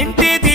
ఇంటి